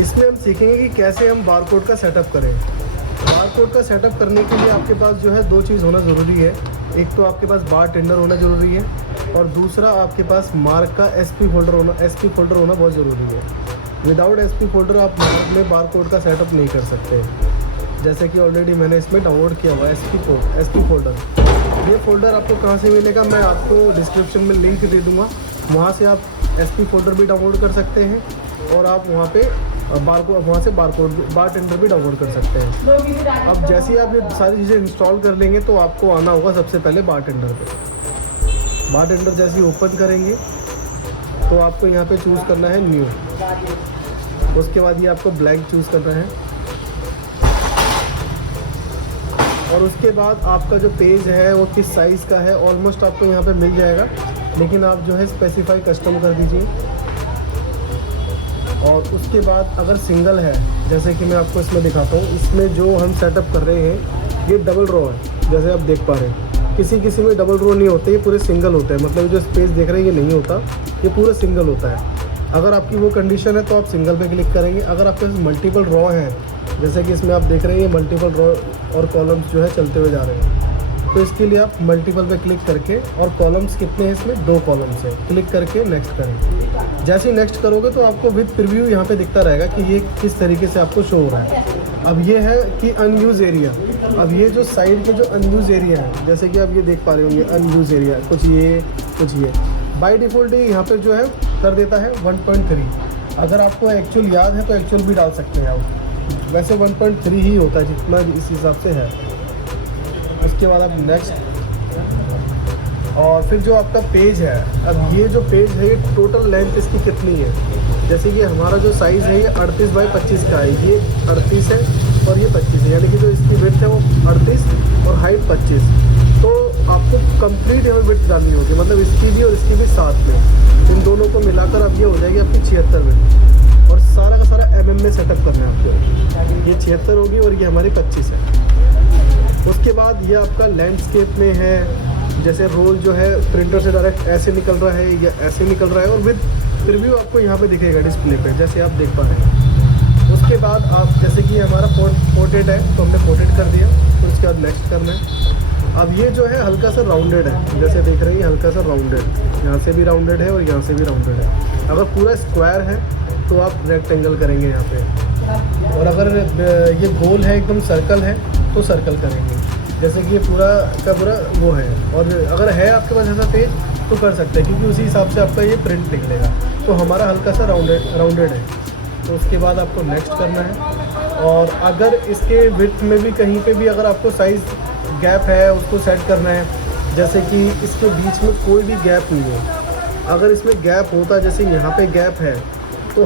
इसमें हम सीखेंगे कि कैसे हम बारकोड का सेटअप करें। बारकोड का सेटअप करने के लिए आपके पास जो है दो चीज़ होना ज़रूरी है। एक तो आपके पास बार टेंडर होना ज़रूरी है और दूसरा आपके पास मार्क का एसपी फोल्डर होना बहुत ज़रूरी है। विदाउट एसपी फोल्डर आप मार्क में बारकोड का सेटअप नहीं कर सकते। जैसे कि ऑलरेडी मैंने इसमें डाउनलोड किया हुआ है एसपी फोल्डर। ये फोल्डर आपको कहाँ से मिलेगा, मैं आपको डिस्क्रिप्शन में लिंक दे दूँगा। वहाँ से आप एसपी फोल्डर भी डाउनलोड कर सकते हैं और आप वहाँ पे वहाँ से बार टेंडर भी डाउनलोड कर सकते हैं। अब जैसे ही आप ये सारी चीज़ें इंस्टॉल कर लेंगे तो आपको आना होगा सबसे पहले बार टेंडर पे। बार टेंडर जैसे ही ओपन करेंगे तो आपको यहाँ पे चूज़ करना है न्यू। उसके बाद ये आपको ब्लैंक चूज़ करना है और उसके बाद आपका जो पेज है वो किस साइज़ का है ऑलमोस्ट आपको यहाँ पे मिल जाएगा, लेकिन आप जो है स्पेसिफाई कस्टम कर दीजिए। और उसके बाद अगर सिंगल है, जैसे कि मैं आपको इसमें दिखाता हूँ, इसमें जो हम सेटअप कर रहे हैं ये डबल रो है, जैसे आप देख पा रहे हैं। किसी में डबल रो नहीं होते, ये पूरे सिंगल होते हैं। मतलब जो स्पेस देख रहे हैं ये नहीं होता, ये पूरा सिंगल होता है। अगर आपकी वो कंडीशन है तो आप सिंगल पे क्लिक करेंगे। अगर आपके पास मल्टीपल रो हैं, जैसे कि इसमें आप देख रहे हैं ये मल्टीपल रो और कॉलम्स जो है चलते हुए जा रहे हैं, तो इसके लिए आप मल्टीपल पे क्लिक करके, और कॉलम्स कितने हैं इसमें, 2 कॉलम्स हैं, क्लिक करके नेक्स्ट करें। जैसे ही नेक्स्ट करोगे तो आपको विद प्रीव्यू यहाँ पे दिखता रहेगा कि ये किस तरीके से आपको शो हो रहा है। अब ये है कि अनयूज एरिया। अब ये जो साइड के जो अनयूज एरिया है, जैसे कि आप ये देख पा रहे होंगे अनयूज एरिया, कुछ ये बाय डिफ़ॉल्ट ही यहाँ पे जो है कर देता है 1.3। अगर आपको एक्चुअल याद है तो एक्चुअल भी डाल सकते हैं आप। वैसे 1.3 ही होता है जितना इस हिसाब से है। उसके बाद आप नेक्स्ट, और फिर जो आपका पेज है, अब ये जो पेज है ये टोटल लेंथ इसकी कितनी है। जैसे कि हमारा जो साइज़ है ये 38 बाई 25 का है, ये 38 है और ये 25 है, यानी कि जो इसकी विड्थ है वो 38 और हाइट 25। तो आपको कंप्लीट यहाँ विड्थ डालनी होगी, मतलब इसकी भी और इसकी भी साथ में, इन दोनों को मिलाकर अब ये हो जाएगी आपकी 76 विड्थ। और सारा का सारा mm में सेटअप करना है आपको। ये 76 होगी और ये हमारी 25 है। उसके बाद ये आपका लैंडस्केप में है, जैसे रोल जो है प्रिंटर से डायरेक्ट ऐसे निकल रहा है या ऐसे निकल रहा है, और विद प्रीव्यू आपको यहाँ पे दिखेगा डिस्प्ले पे, जैसे आप देख पा रहे हैं। उसके बाद आप, जैसे कि हमारा पोर्ट्रेट है तो हमने पोर्ट्रेट कर दिया, तो उसके बाद नेक्स्ट करना है। अब ये जो है हल्का सा राउंडेड है, जैसे देख रहे हैं हल्का सा राउंडेड, यहाँ से भी राउंडेड है और यहाँ से भी राउंडेड है। अगर पूरा स्क्वायर है तो आप रेक्टेंगल करेंगे यहाँ पे, और अगर ये गोल है एकदम सर्कल है तो सर्कल करेंगे, जैसे कि ये पूरा का पूरा वो है। और अगर है आपके पास ऐसा पेज तो कर सकते हैं, क्योंकि उसी हिसाब से आपका ये प्रिंट निकलेगा। तो हमारा हल्का सा राउंडेड है, तो उसके बाद आपको नेक्स्ट करना है। और अगर इसके विड्थ में भी कहीं पे भी अगर आपको साइज़ गैप है उसको सेट करना है, जैसे कि इसके बीच में कोई भी गैप नहीं है। अगर इसमें गैप होता, जैसे यहाँ पे गैप है, तो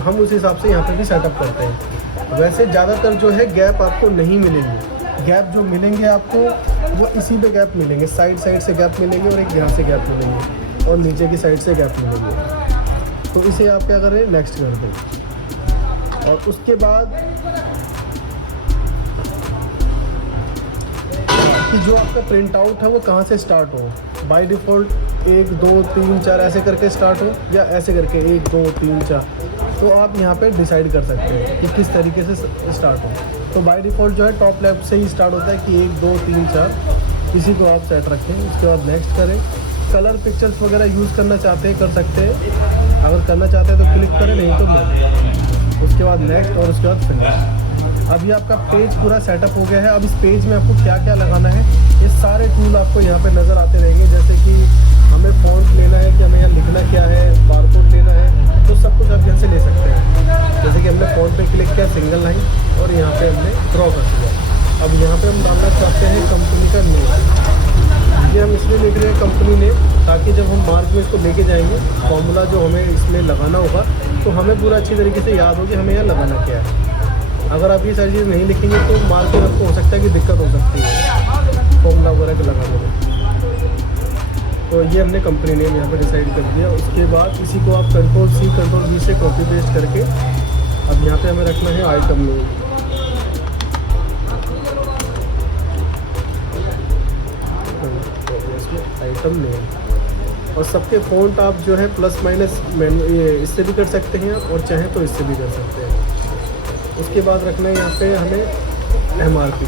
हम उस हिसाब से यहाँ पे भी सेटअप करते हैं। वैसे ज़्यादातर जो है गैप आपको नहीं मिलेंगे। गैप जो मिलेंगे आपको वो इसी पे गैप मिलेंगे, साइड से गैप मिलेंगे और एक यहाँ से गैप मिलेंगे और नीचे की साइड से गैप मिलेंगे। तो इसे आप क्या कर रहे हैं, नेक्स्ट कर दें। और उसके बाद कि जो आपका प्रिंट आउट है वो कहाँ से स्टार्ट हो। बाय डिफ़ॉल्ट 1 2 3 4 ऐसे करके स्टार्ट हो, या ऐसे करके 1 2 3 4, तो आप यहाँ पे डिसाइड कर सकते हैं कि किस तरीके से स्टार्ट हो। तो बाय डिफ़ॉल्ट जो है टॉप लेफ्ट से ही स्टार्ट होता है कि 1 2 3 4, इसी को आप सेट रखें। उसके बाद नेक्स्ट करें। कलर पिक्चर्स वगैरह यूज़ करना चाहते हैं कर सकते हैं, अगर करना चाहते हैं तो क्लिक करें, नहीं तो नहीं। उसके बाद नेक्स्ट और उसके बाद फिनिश। अभी आपका पेज पूरा सेटअप हो गया है। अब इस पेज में आपको क्या क्या लगाना है, ये सारे टूल आपको यहाँ पे नज़र आते रहेंगे। जैसे कि हमें फ़ॉन्ट लेना है, कि हमें यहाँ लिखना क्या है, बारकोड लेना है, तो सब कुछ आप यहाँ से ले सकते हैं। जैसे कि हमने फ़ॉन्ट पे क्लिक किया, सिंगल लाइन, और यहाँ पे हमने ड्रॉ कर दिया। अब यहाँ पे हम डालना चाहते हैं कंपनी का नेम। ये हम इसलिए लिख रहे हैं कंपनी नेम, ताकि जब हम मार्क में इसको लेके जाएंगे, फॉर्मूला जो हमें इसमें लगाना होगा, तो हमें पूरा अच्छी तरीके से याद हो कि हमें यहाँ लगाना क्या है। अगर आप ये सारी चीज़ नहीं लिखेंगे तो मार्क में आपको हो सकता है कि दिक्कत हो सकती है फॉर्मूला वगैरह के लगाने में। तो ये हमने कंपनी नेम यहाँ पे डिसाइड कर दिया। उसके बाद इसी को आप Ctrl+C Ctrl+V से कॉपी पेस्ट करके अब यहाँ पे हमें रखना है आइटम नेम। आइटम नेम, और सबके फ़ॉन्ट आप जो है प्लस माइनस इससे भी कर सकते हैं और चाहें तो इससे भी कर सकते हैं। उसके बाद रखना है यहाँ पे हमें MRP।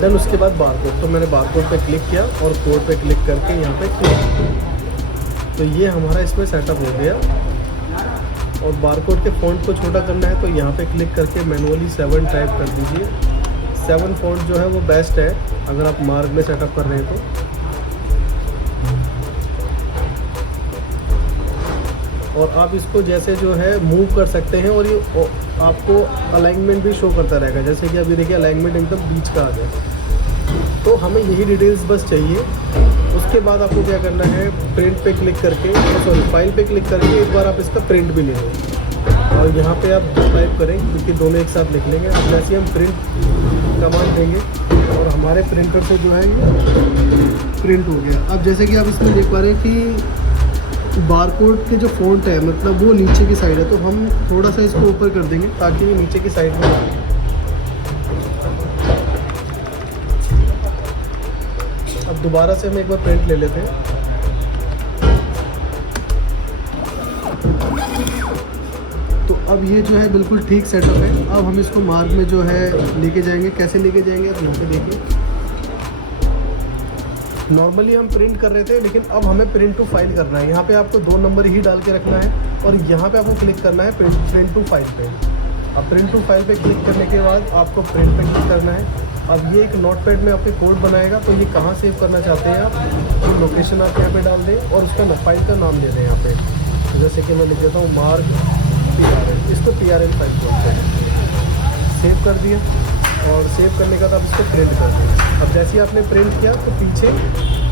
देन उसके बाद बारकोड, तो मैंने बारकोड पे क्लिक किया और कोड पे क्लिक करके यहाँ पे क्लिक, तो ये हमारा इसमें सेटअप हो गया। और बारकोड के फ़ॉन्ट को छोटा करना है तो यहाँ पे क्लिक करके मैनुअली 7 टाइप कर दीजिए। 7 फ़ॉन्ट जो है वो बेस्ट है अगर आप मार्क में सेटअप कर रहे हैं तो। और आप इसको जैसे जो है मूव कर सकते हैं और ये आपको अलाइनमेंट भी शो करता रहेगा। जैसे कि अभी देखिए अलाइनमेंट एकदम बीच का आ गया। तो हमें यही डिटेल्स बस चाहिए। उसके बाद आपको क्या करना है, प्रिंट पे क्लिक करके, सॉरी फाइल पे क्लिक करके एक बार आप इसका प्रिंट भी ले लो। और यहाँ पे आप टाइप करें क्योंकि दोनों एक साथ लिख लेंगे। अब जैसे हम प्रिंट कमांड देंगे और हमारे प्रिंटर से जो है ये प्रिंट हो गया। अब जैसे कि आप इसमें देख पा रहे हैं कि बारकोड के जो फ़ॉन्ट है मतलब वो नीचे की साइड है, तो हम थोड़ा सा इसको ऊपर कर देंगे ताकि ये नीचे की साइड में आए। अब दोबारा से हम एक बार प्रिंट ले लेते हैं। तो अब ये जो है बिल्कुल ठीक सेटअप है। अब हम इसको मार्क में जो है लेके जाएंगे। कैसे लेके जाएंगे आप यहाँ पे देखिए। नॉर्मली हम प्रिंट कर रहे थे लेकिन अब हमें प्रिंट टू फाइल करना है। यहाँ पे आपको 2 नंबर ही डाल के रखना है और यहाँ पे आपको क्लिक करना है प्रिंट टू फाइल पे। अब प्रिंट टू फाइल पे क्लिक करने के बाद आपको प्रिंट पे क्लिक करना है। अब ये एक नोटपैड में आपके कोड बनाएगा, तो ये कहाँ सेव करना चाहते हैं आप, तो लोकेशन आप यहाँ पे डाल दें और उसका फाइल का नाम दे दें यहाँ पे। तो जैसे कि मैं लिख देता हूँ मार्क PRN, इसको PRN फाइल बोलते हैं। सेव कर दिया और सेव करने का बाद आप इसको प्रिंट कर दें। अब जैसे ही आपने प्रिंट किया तो पीछे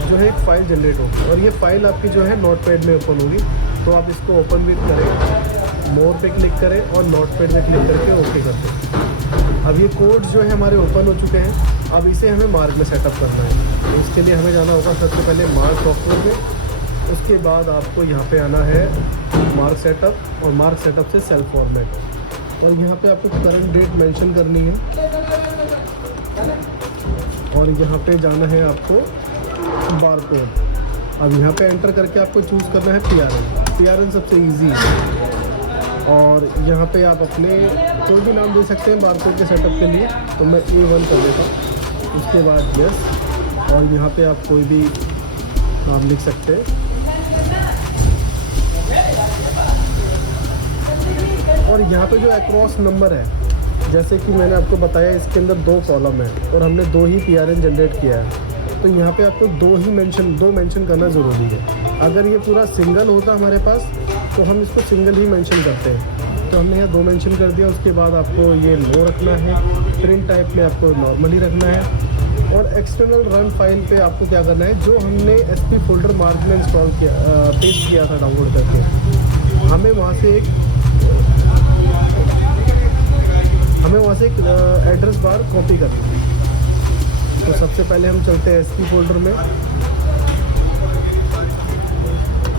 जो है एक फ़ाइल जनरेट होगी और ये फ़ाइल आपकी जो है नोटपैड में ओपन होगी। तो आप इसको ओपन भी करें, मोर पे क्लिक करें और नोटपैड में क्लिक करके ओके कर दें। अब ये कोड जो है हमारे ओपन हो चुके हैं। अब इसे हमें मार्क में सेटअप करना है। तो इसके लिए हमें जाना होगा सबसे पहले मार्क सॉफ्टवेयर में। उसके बाद आपको यहाँ पे आना है मार्क सेटअप और मार्क सेटअप से सेल फॉर्मेट। और यहाँ पे आपको करंट डेट मेंशन करनी है और यहाँ पे जाना है आपको बारकोड। अब यहाँ पे एंटर करके आपको चूज़ करना है PRN सबसे इजी है। और यहाँ पे आप अपने कोई भी नाम दे सकते हैं बारकोड के सेटअप के लिए। तो मैं A1 कर देता हूँ। उसके बाद यस, और यहाँ पे आप कोई भी नाम लिख सकते हैं। और यहाँ पे जो अक्रॉस नंबर है, जैसे कि मैंने आपको बताया इसके अंदर 2 कॉलम है और हमने 2 ही PRN जनरेट किया है। तो यहाँ पे आपको 2 मेंशन करना ज़रूरी है। अगर ये पूरा सिंगल होता हमारे पास तो हम इसको सिंगल ही मेंशन करते हैं। तो हमने यहाँ 2 मेंशन कर दिया। उसके बाद आपको ये नो रखना है, प्रिंट टाइप में आपको नॉर्मली रखना है। और एक्सटर्नल रन फाइल पे आपको क्या करना है, जो हमने SP फोल्डर मार्क में इंस्टॉल किया, पेस्ट किया था डाउनलोड करके, हमें वहाँ से एक एड्रेस बार कॉपी करना है। तो सबसे पहले हम चलते हैं SP फोल्डर में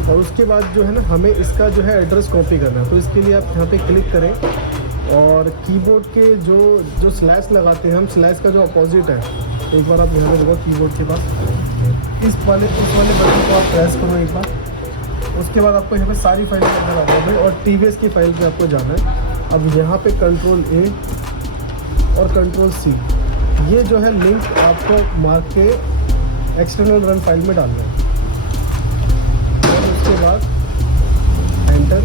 और उसके बाद जो है ना हमें इसका जो है एड्रेस कॉपी करना है। तो इसके लिए आप यहाँ पे क्लिक करें और कीबोर्ड के जो स्लैश लगाते हैं हम, स्लैश का जो अपोजिट है, एक बार आप यहाँ होगा कीबोर्ड के पास उस वाले बटन को आप प्रेस करो एक बार। उसके बाद आपको यहाँ पे सारी फाइलें अंदर आ जाएगी और TVS की फाइल पे आपको जाना है। अब यहाँ पे Ctrl A और Ctrl C, ये जो है लिंक आपको मार्क के एक्सटर्नल रन फाइल में डालना है और उसके बाद एंटर।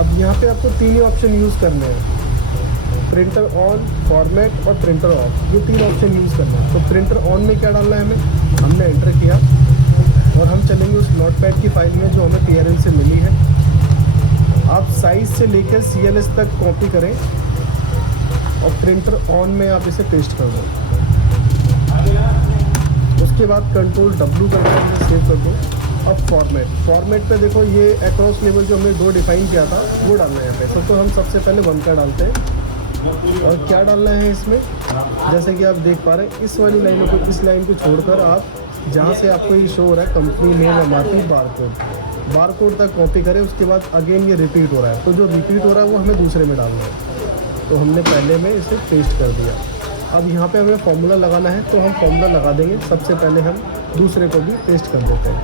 अब यहाँ पे आपको 3 ही ऑप्शन यूज़ करने हैं, प्रिंटर ऑन, फॉर्मेट और प्रिंटर ऑफ। ये 3 ऑप्शन यूज़ करना है। तो प्रिंटर ऑन में क्या डालना है हमें, हमने एंटर किया और हम चलेंगे उस नोटपैड की फाइल में जो हमें PRN से मिली है। आप साइज़ से लेकर CLS तक कॉपी करें और प्रिंटर ऑन में आप इसे पेस्ट कर दो। उसके बाद Ctrl W करके इसे सेव कर दो। अब फॉर्मेट पे देखो ये अक्रॉस लेवल जो हमने 2 डिफाइन किया था वो डालना है यहाँ पे। तो हम सबसे पहले 1 का डालते हैं और क्या डालना है इसमें, जैसे कि आप देख पा रहे हैं इस वाली लाइन को, इस लाइन को छोड़कर आप जहाँ से आपको ये शो हो रहा है कंपनी नेम MRP बारकोड तक कॉपी करें। उसके बाद अगेन ये रिपीट हो रहा है, तो जो रिपीट हो रहा है वो हमें दूसरे में डालना है। तो हमने पहले में इसे पेस्ट कर दिया। अब यहाँ पे हमें फॉर्मूला लगाना है, तो हम फॉर्मूला लगा देंगे। सबसे पहले हम दूसरे को भी पेस्ट कर देते हैं।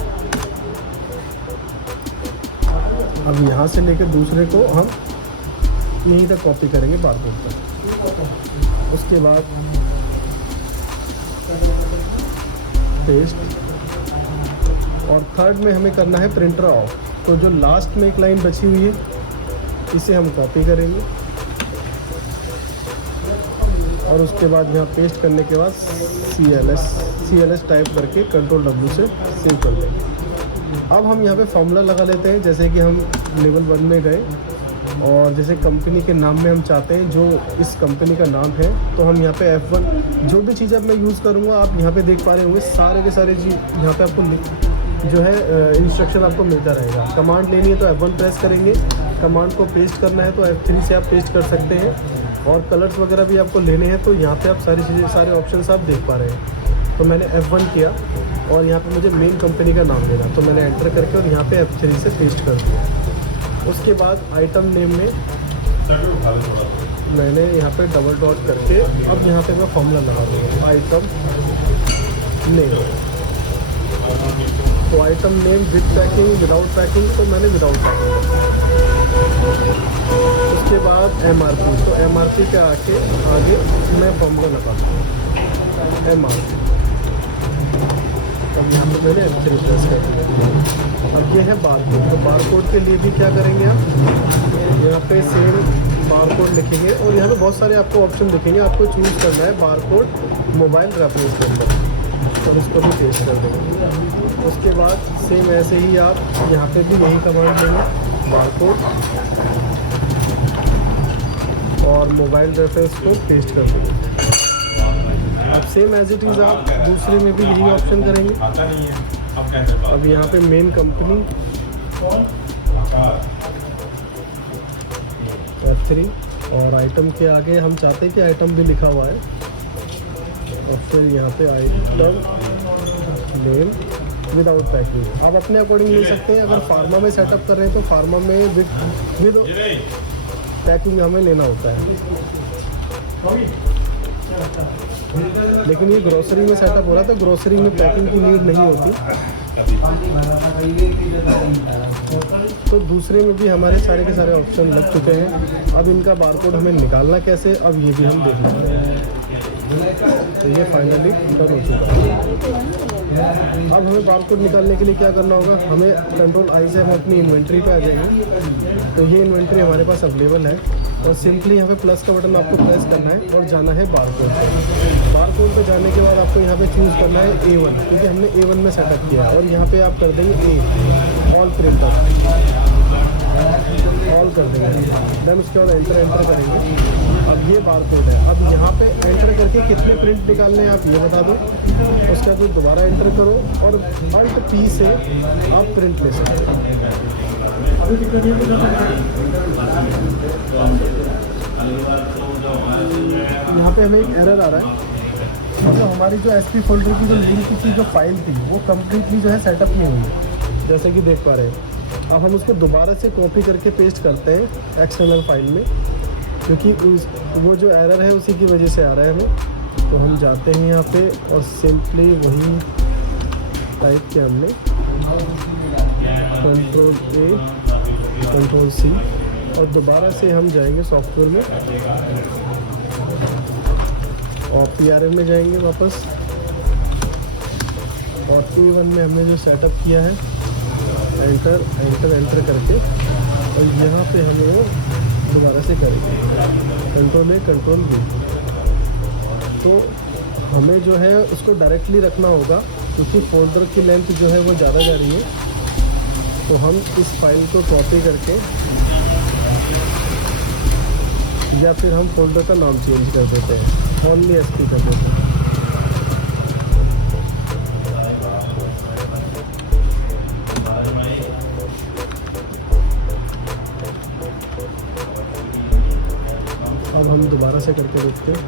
अब यहाँ से लेकर दूसरे को हम यहीं तक कॉपी करेंगे बारकोड पर। उसके बाद पेस्ट, और थर्ड में हमें करना है प्रिंटर ऑफ। तो जो लास्ट में एक लाइन बची हुई है इसे हम कॉपी करेंगे और उसके बाद यहाँ पेस्ट करने के बाद CLS टाइप करके Ctrl+W से सेव कर देंगे। अब हम यहाँ पे फॉर्मूला लगा लेते हैं। जैसे कि हम लेवल 1 में गए और जैसे कंपनी के नाम में हम चाहते हैं जो इस कंपनी का नाम है, तो हम यहाँ पे F1 जो भी चीज़ अब मैं यूज़ करूँगा आप यहाँ पे देख पा रहे होंगे, सारे के सारे चीज़ यहाँ पे आपको जो है इंस्ट्रक्शन आपको मिलता रहेगा। कमांड लेनी है तो F1 प्रेस करेंगे, कमांड को पेस्ट करना है तो F3 से आप पेस्ट कर सकते हैं, और कलर्स वगैरह भी आपको लेने हैं तो यहाँ पे आप सारी चीज़ें, सारे ऑप्शंस आप देख पा रहे हैं। तो मैंने F1 किया और यहाँ पे मुझे मेन कंपनी का नाम लेना, तो मैंने एंटर करके और यहाँ पे F3 से पेस्ट कर दिया। उसके बाद आइटम नेम में मैंने यहाँ पे डबल डॉट करके अब यहाँ पे मैं फॉर्मूला लगा दूँगा आइटम नेम। तो item name with packing, without packing, तो मैंने विदाउट पैकिंग। उसके बाद MRP, तो MRP के आगे मैं फॉर्मूला लगाता हूँ MRP। अब यहाँ पे मैंने F3 प्रेस कर दिया। अब ये है बारकोड, तो बारकोड के लिए भी क्या करेंगे आप, यहाँ पे सेम बारकोड लिखेंगे और यहाँ पे बहुत सारे आपको ऑप्शन दिखेंगे, आपको चूज़ करना है बारकोड मोबाइल रेफरेंस नंबर, तो इसको भी पेस्ट कर देंगे। उसके बाद सेम ऐसे ही आप यहाँ पे भी यही कमांड देंगे बारकोड और मोबाइल रेफरेंस को पेस्ट कर देंगे। अब सेम एज इट इज़ आप दूसरे में भी यही ऑप्शन करेंगे। अब यहाँ पे मेन कंपनी F3 और आइटम के आगे हम चाहते हैं कि आइटम भी लिखा हुआ है, और फिर यहाँ पे आइटम नेम विदाउट पैकिंग। आप अपने अकॉर्डिंग ले सकते हैं। अगर फार्मा में सेटअप कर रहे हैं तो फार्मा में विद पैकिंग हमें लेना होता है, लेकिन ये ग्रोसरी में सेटअप हो रहा है तो ग्रोसरी में पैकिंग की नीड नहीं होती। तो दूसरे में भी हमारे सारे के सारे ऑप्शन लग चुके हैं। अब इनका बारकोड हमें निकालना कैसे, अब ये भी हम देख लेते हैं। तो ये फाइनली डन हो चुका है। अब हमें बारकोड निकालने के लिए क्या करना होगा, हमें Ctrl+I से हम अपनी इन्वेंट्री पे आ जाएंगे। तो ये इन्वेंट्री हमारे पास अवेलेबल है और सिंपली यहाँ पे प्लस का बटन आपको प्रेस करना है और जाना है बारकोड। बारकोड पे जाने के बाद आपको यहाँ पे चूज़ करना है A1, क्योंकि हमने A1 में सेटअप किया है, और यहाँ पे आप कर देंगे ऑल प्रिंटर, ऑल कर देंगे। देन उसके बाद एंटर करेंगे। अब ये बारकोड है। अब यहाँ पे एंटर करके कितने प्रिंट निकालने हैं आप ये बता दो। उसके बाद दोबारा एंटर करो और Alt+P से आप प्रिंट ले सकते हैं। यहाँ पे हमें एक एरर आ रहा है, मतलब हमारी जो SP फोल्डर की जो लिंक की जो फाइल थी वो कम्प्लीटली जो है सेटअप नहीं हुई, जैसे कि देख पा रहे हैं। अब हम उसको दोबारा से कॉपी करके पेस्ट करते हैं एक्सटर्नल फाइल में, क्योंकि वो जो एरर है उसी की वजह से आ रहा है हमें। तो हम जाते हैं यहाँ पे और सिंपली वही टाइप किया हमने, Ctrl+A Ctrl+C, और दोबारा से हम जाएंगे सॉफ्टवेयर में और PRM में जाएंगे वापस, और A1 में हमने जो सेटअप किया है एंटर करके, और यहाँ पे हमें दोबारा से करेंगे Ctrl+A Ctrl+V। तो हमें जो है उसको डायरेक्टली रखना होगा, क्योंकि फोल्डर की लेंथ जो है वो ज़्यादा जा रही है। तो हम इस फाइल को कॉपी करके, या फिर हम फोल्डर का नाम चेंज कर देते हैं, ओनली SP कर देते हैं। अब हम दोबारा से करके देखते हैं।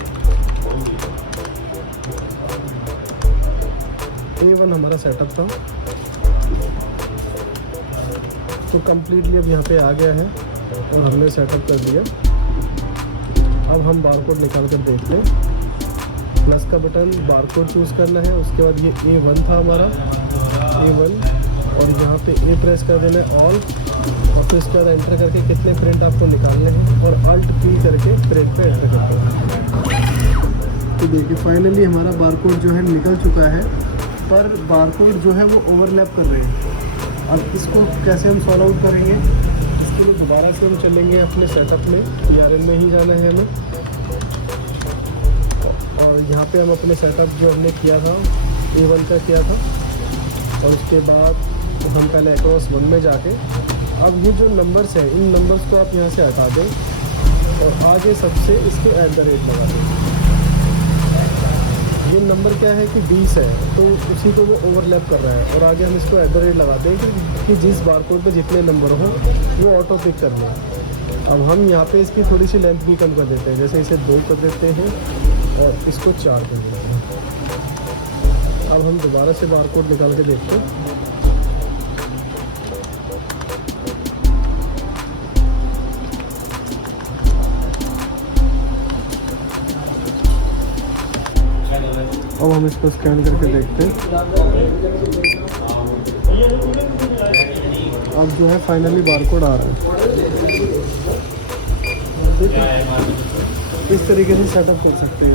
A1 हमारा सेटअप था, तो कम्प्लीटली अब यहाँ पे आ गया है और हमने सेटअप कर दिया। अब हम बारकोड निकाल कर देखते हैं। प्लस का बटन, बारकोड चूज़ करना है। उसके बाद ये A1 था हमारा, A1 और यहाँ पे ए प्रेस कर देना है ऑल, और फिर इसके बाद एंटर करके कितने प्रिंट आपको निकालने हैं और अल्ट पी करके प्रिंट पे एंटर करते हैं। तो देखिए फाइनली हमारा बारकोड जो है निकल चुका है, पर बारकोड जो है वो ओवरलैप कर रहे हैं। अब इसको कैसे हम सॉल्व आउट करेंगे, इसके लिए दोबारा से हम चलेंगे अपने सेटअप में, PRN में ही जाना है हमें। और यहाँ पे हम अपने सेटअप जो हमने किया था A1 का किया था, और उसके बाद हम पहले अक्रॉस 1 में जाके, अब ये जो नंबर्स हैं इन नंबर्स को आप यहाँ से हटा दें और आगे सबसे इसको @ लगा दें। ये नंबर क्या है कि 20 है, तो उसी को वो ओवरलैप कर रहा है, और आगे हम इसको @ लगा दें कि जिस बारकोड पे जितने नंबर हो वो ऑटो पिक कर लें। अब हम यहाँ पे इसकी थोड़ी सी लेंथ भी कम कर देते हैं, जैसे इसे 2 कर देते हैं और इसको 4 कर देते हैं। अब हम दोबारा से बारकोड निकाल के देखते हैं। अब हम इसको स्कैन करके देखते हैं। अब जो है फाइनली बारकोड आ रहा है। इस तरीके से सेटअप कर सकते हैं।